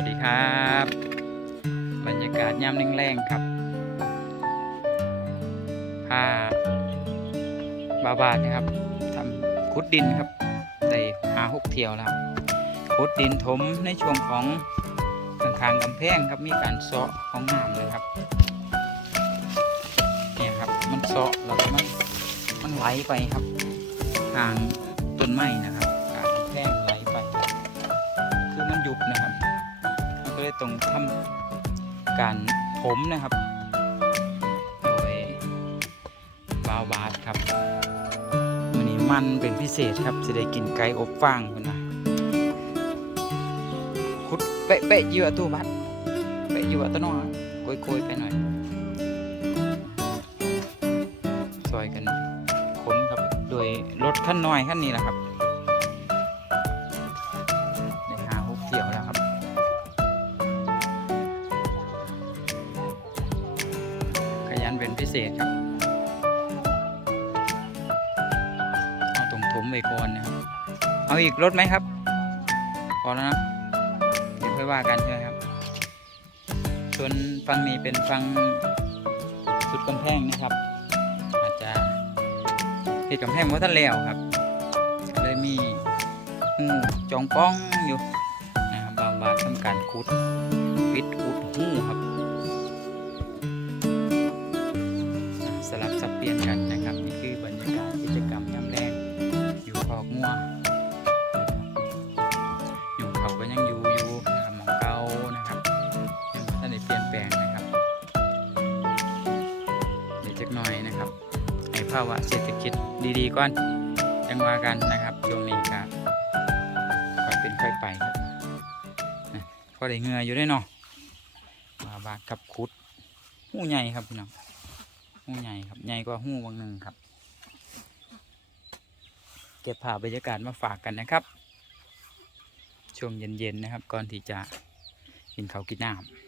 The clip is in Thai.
วัสดีครับ บรรยากาศยามแรงๆครับพาบาบาดนะครับทำขุดดินครับได้หาหกเที่ยวแล้วขุดดินถมในช่วงของข้างๆกำแพงครับมีการเซาะของน้ำเลยครับเนี่ยครับมันเซาะแล้วก็มันมันไหลไปครับ ทางต้นไม้นะครับทางกำแพงไหลไป คือมันยุบนะครับ ยต้องทำการถมนะครับ โดยบาวบาดครับวันนี้มันเป็นพิเศษครับ จะได้กินไก่อบฟางคุณนะคุดเป๊ะเปะอยู่อะตู้บัดเป๊ะอยู่อะตัวน้องโกยโกยๆไปหน่อยซอยกันขนครับ โดยรถขั้นน้อยขั้นนี้แหละครับ นเป็นพิเศษครับเอาตรงถมไปก่อนนะครับเอาอีกรถไหมครับพอแล้วนะเดี๋ยวค่อยว่ากันใช่ไหมครับส่วนฟังนี้เป็นฟังสุดกำแพงนะครับ อาจจะเหตุกำแพงว่าท่านแล้วครับเลยมีจองป้องอยู่นะครับบางบาทำการคุด็ยังอยู่อยู่นะครับมองเก่านะครับยังบ่ท่านได้เปลี่ยนแปลงนะครับเดี๋ยวจักหน่อยนะครับให้ภาวะเศรษฐกิจดีๆก่อนยังว่ากันนะครับช่วงนี้ครับค่อยเป็นค่อยไปครับนะก็ได้เงืออยู่ได้เนาะมาบาดกับคุดหูใหญ่ครับพี่น้องหูใหญ่ครับใหญ่กว่าหูบางหนึ่งครับ เก็บภาพบรรยากาศมาฝากกันนะครับ ช่วงเย็นๆนะครับ ก่อนที่จะกินเขากินน้ำ